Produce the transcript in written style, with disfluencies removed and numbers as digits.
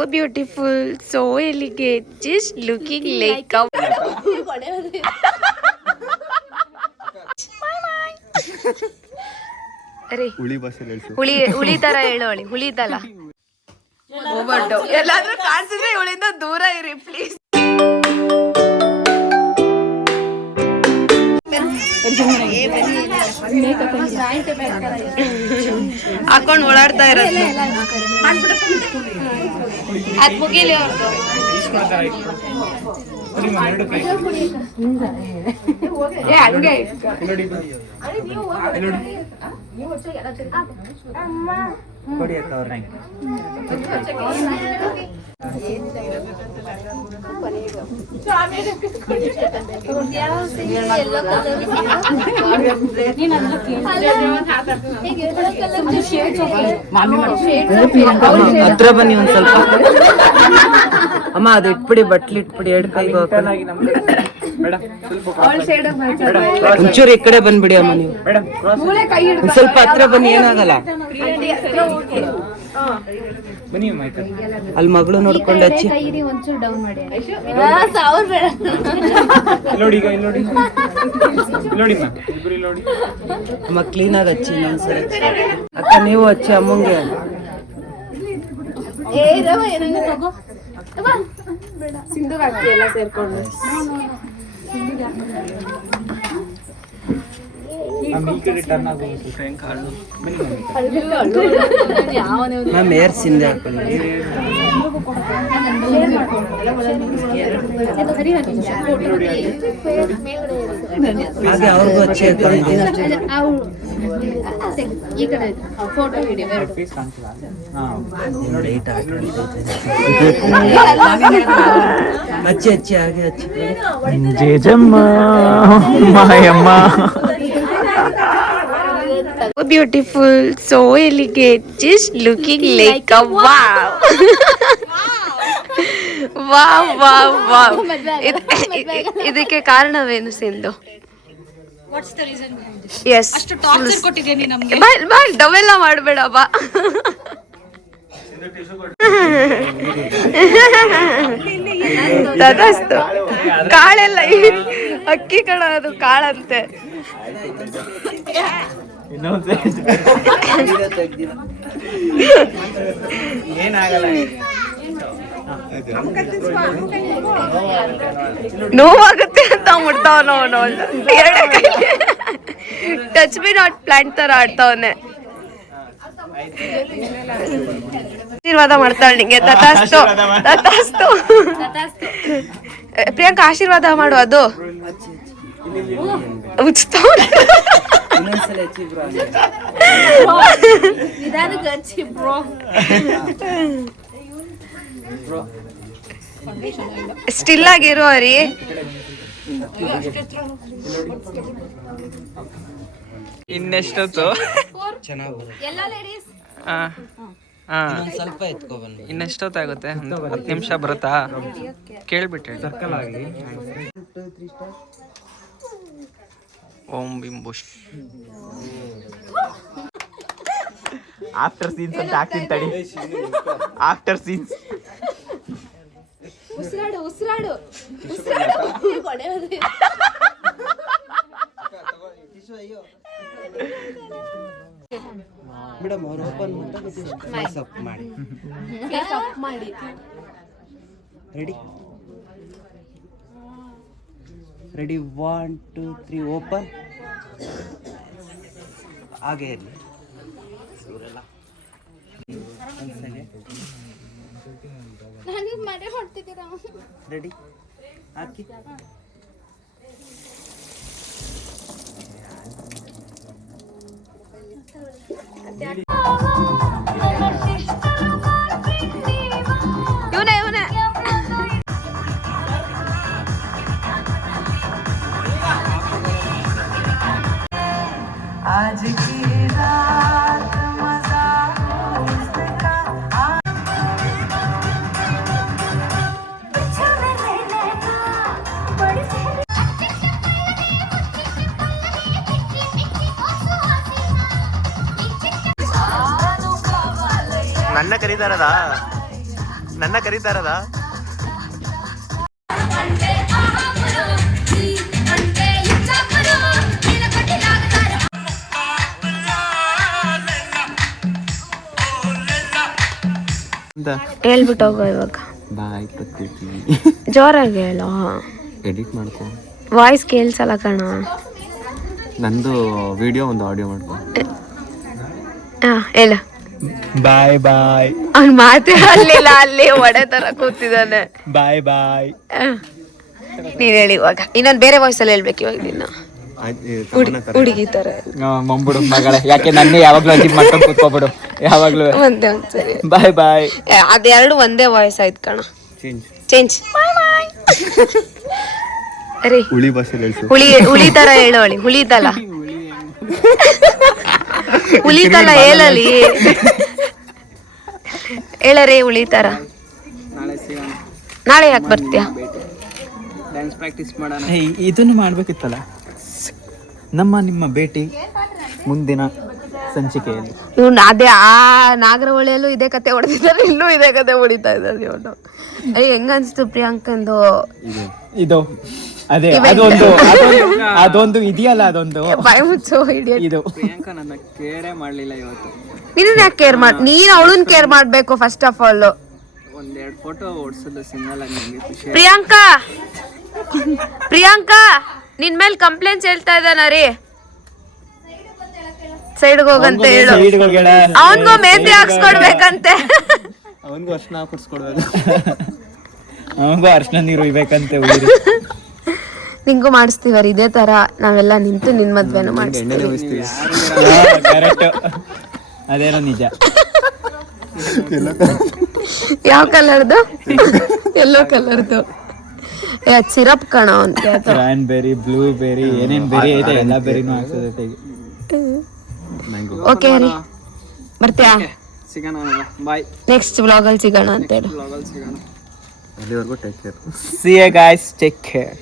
So beautiful, so elegant, just looking like a. ಅರೆ ಹುಳಿ ತರ ಹೇಳೋಳಿ ಹುಳಿ ತಲ ಹೋಗ್ಬಟ್ಟು ಎಲ್ಲಾದ್ರೂ ಕಾಣಿಸಿದ್ರೆ ಇವಳಿಂದ ದೂರ ಇರಿ ಪ್ಲೀಸ್. ಹಾಕೊಂಡ್ ಓಡಾಡ್ತಾ ಇರೋದು ಅದ್ ಮುಗಿಲಿ ಅವ್ರದ್ದು. ಹತ್ರ ಬನ್ನಿ ಒಂದ್ ಸ್ವಲ್ಪ. ಅಮ್ಮ ಅದು ಇಟ್ಬಿಡಿ, ಬಟ್ಲಿ ಇಟ್ಬಿಡಿ, ಎರಡು ಕೈಗೆ ಒಂಚೂರು ಈ ಕಡೆ ಬಂದ್ಬಿಡಿ ಅಮ್ಮ. ನೀವು ಒಂದ್ ಸ್ವಲ್ಪ ಹತ್ರ ಬನ್ನಿ, ಏನಾಗಲ್ಲ. ಅಲ್ಲಿ ಮಗಳು ನೋಡ್ಕೊಂಡು ಹಚ್ಚಿ ಅಮ್ಮ ಕ್ಲೀನಾಗಿ ಹಚ್ಚಿ. ಇನ್ನೊಂದ್ಸರಿ ಅಕ್ಕ ನೀವು ಹಚ್ಚಿ ಅಮ್ಮಂಗೆ. ಎಲ್ಲ ಸೇರ್ಕೊಂಡು ಮ್ಯಾಮ್ ಏರ್ ಸಿಂದೆ ಹಾಕೊಳ್ಳಿ. ಹಾಗೆ ಅವ್ರಿಗೂ ಹಚ್ಚಿ ಹಚ್ಚಿ ಹಚ್ಚಿ ಹಾಗೆ ಹಚ್ಚಿ. ಜೇಜಮ್ಮ Mayamma. So beautiful, so elegant, just looking like a wow. Wow, wow, wow. ಇದಕ್ಕೆ ಕಾರಣವೇನು Sindhu? What's the reason behind this? Yes. ಅಷ್ಟು ಟಾರ್ಚರ್ ಕೊಟ್ಟಿದ್ದೀನಿ ನಮಗೆ. ಬಾ ಡವೆಲ್ಲ ಮಾಡಬೇಡ ಬಾ. ತದಸ್ತು ಕಾಳೆಲ್ಲ ಅಕ್ಕಿ ಕಣ, ಅದು ಕಾಳಂತೆ. ನೋವಾಗುತ್ತೆ ಅಂತ ಮುಟ್ತಾವ ನಾವು ಎರಡೇ ಕೈ ಟಚ್ ಬಿ ನಾಟ್ ಪ್ಲಾಂಟ್ ತರ ಆಡ್ತಾವನೆ. ಆಶೀರ್ವಾದ ಮಾಡ್ತಾಳೆ ನಿಂಗೆ. ತಥಾಸ್ತು ತಥಾಸ್ತು. ಪ್ರಿಯಾಂಕಾ ಆಶೀರ್ವಾದ ಮಾಡು. ಅದು ಉಚ್ತಾವ ಸ್ಟಿಲ್ ಆಗಿರೋ ರೀ. ಇನ್ನೆಷ್ಟೊತ್ತು ಸ್ವಲ್ಪ ಎತ್ಕೊ ಬನ್ನಿ. ಇನ್ನೆಷ್ಟೊತ್ತಾಗುತ್ತೆ? 10 ನಿಮಿಷ ಬರುತ್ತಾ? ಕೇಳ್ಬಿಟ್ಟೆ. ಓಂ ಬಿಂಬುಷ್ ಆಫ್ಟರ್ ಸೀನ್ಸ್ ಅಂತ ಹಾಕ್ತೀನಿ ತಡಿ. ಆಫ್ಟರ್ ಸೀನ್ಸ್ ಉಸಿರಾಡು ಮೇಡಮ್ ಅವ್ರು ಓಪನ್ ಮಾಡಿ. Ready ready 1 2 3 open. ಹಾಗೆ ಇರಲಿ. ರೆಡಿ ಹಾಕಿ. ಇವನೇ आज की रात मजा उसका ನನ್ನ ಕರೀತಾರದಾ ನನ್ನ ಕರೀತಾರದ ಹೇಳ್ಬಿಟ್ಟು ಹೋಗೋ ಇವಾಗ. ಬಾಯ್ ಪ್ರಕೃತಿ. ಜೋರಾಗಿ ಹೇಳೋ. ಎಡಿಟ್ ಮಾಡ್ಕೊ. ವಾಯ್ಸ್ ಕೇಳ್ಸಲ್ಲ ಕಣ. ನಂದು ವಿಡಿಯೋ ಒಂದು ಆಡಿಯೋ ಮಾಡ್ಕೊ. ಹೇಳ. ಬಾಯ್ ಬಾಯ್. ಅವ್ನು ಮಾತೇ ಅಲ್ಲಿಲ್ಲ, ಅಲ್ಲಿ ಒಡೆ ತರ ಕೂತಿದ್ದಾನೆ. ಬಾಯ್ ಬಾಯ್. ನೀನ್ ಹೇಳಿ ಇವಾಗ. ಇನ್ನೊಂದು ಬೇರೆ ವಾಯ್ಸ್ ಅಲ್ಲಿ ಹೇಳ್ಬೇಕು ಇವಾಗ ನಿನ್ನ. ಹುಡುಗಿ ತರ ಮಂಬಿಡು ಮಗಳೇ, ಯಾಕೆ ನನ್ನ ಯಾವಾಗ್ಲೂ ಅಜಿಬ್ ಮಾಡ್ಕೊಂಡು ಕೂತ್ಕೊಬಿಡು ಯಾವಾಗ್ಲೂ. ಒಂದ್ಸರಿ ಬಾಯ್ ಬಾಯ್. ಅದೆರಡು ಒಂದೇ ವಾಯ್ಸ್ ಆಯ್ತು ಕಣ. ಚೇಂಜ್. ಅರೆ ಹುಳಿ ಭಾಷೆಲಿ ಹೇಳ್ಸು. ಹುಳಿ ತರ ಹೇಳೋಳಿ. ಹುಳಿತಲ್ಲ ಹೇಳಲಿ. ಹೇಳರಿ ಹುಳಿತರ. ನಾಳೆ ಯಾಕೆ ಬರ್ತೀಯ? ಡ್ಯಾನ್ಸ್ ಪ್ರಾಕ್ಟೀಸ್ ಮಾಡೋಣ. ಇದನ್ನು ಮಾಡ್ಬೇಕಿತ್ತಲ್ಲ. ನಿಮ್ಮ ಭೇಟಿ ಮುಂದಿನ ಸಂಚಿಕೆಯಲ್ಲಿ. ಇವ್ನು ಅದೇ ಆ ನಾಗರಹೊಳೆಯಲ್ಲೂ ಇದೇ ಕತೆ ಹೊಡೆದಿದ್ದಾರೆ, ಇಲ್ಲೂ ಇದೇ ಕತೆ ಹೊಡಿತಾ ಇದ್ದಾರೆ ಇವನು. ಹೆಂಗ ಅನ್ಸ್ತು ಪ್ರಿಯಾಂಕಂದು ಇದು? ಅದೇ ಅದೊಂದು ಇದೆಯಲ್ಲ, ಅದೊಂದು ಬಾಯಿ ಮುಚ್ಚೋ ಇಡಿಯಟ್. ಇದು ಪ್ರಿಯಾಂಕಾ ನನ್ನ ಕೇರೇ ಮಾಡ್ಲಿಲ್ಲ ಇವತ್ತು. ನೀನು ಯಾಕೆ ಕೇರ್ ಮಾಡ್? ನೀನ್ ಅವಳನ್ ಕೇರ್ ಮಾಡ್ಬೇಕು ಫಸ್ಟ್ ಆಫ್ ಆಲ್. ಒಂದೆರಡು ಫೋಟೋ ಓಡಿಸೋದು ಸಿಂಗಲ್ ಆಗಿ ನಂಗೆ ಖುಷಿ. ಪ್ರಿಯಾಂಕಾ ನಿನ್ ಮೇಲೆ ಕಂಪ್ಲೇಂಟ್ಸ್ ಹೇಳ್ತಾ ಇದ್ದಾನ ರೀ. ಸೈಡ್ಗೆ ಹೋಗಂತ ಹೇಳು. ಅವನ್ಗೂ ಮೆಹಂದಿ ಹಾಕ್ಸ್ಕೊಡ್ಬೇಕಂತೆ. ಅವನಿಗೂ ಅರ್ಶನ ಹಾಕಿಸ್ಕೊಡ್ಬೇಕು. ಅವನಿಗೂ ಅರ್ಶನ ನೀರು ಇಬೇಕಂತೆ. ನಿಂಗೂ ಮಾಡಿಸ್ತೀವರಿ ಇದೇ ತರ. ನಾವೆಲ್ಲ ನಿಂತು ನಿನ್ ಮದ್ವೆನೂ ಮಾಡಿಸ್ತೀವಿ. ಅದೇನೋ ನಿಜ. ಯಾವ ಕಲರ್ದು? ಎಲ್ಲೋ ಕಲರ್ದು. ಸಿರಪ್ ಕಣ ಅಂತ. ಕ್ರಾನ್ಬೆರಿ, ಬ್ಲೂಬೆರಿ, ಏನೇನ್ ಬೆರಿ ಐತೆ ಎಲ್ಲ ಬೆರಿನೂ ಹಾಕ್ಸೋದೈತೆ. ಓಕೆ ರೀ, ಬರ್ತೀಯಾ? ಸಿಗೋಣ. ಬಾಯ್. ನೆಕ್ಸ್ಟ್ ವ್ಲಾಗ್ ಅಲ್ಲಿ ಸಿಗೋಣ ಅಂತ ಹೇಳು. ಅಲ್ಲಿವರೆಗೂ take care. See you guys, take care.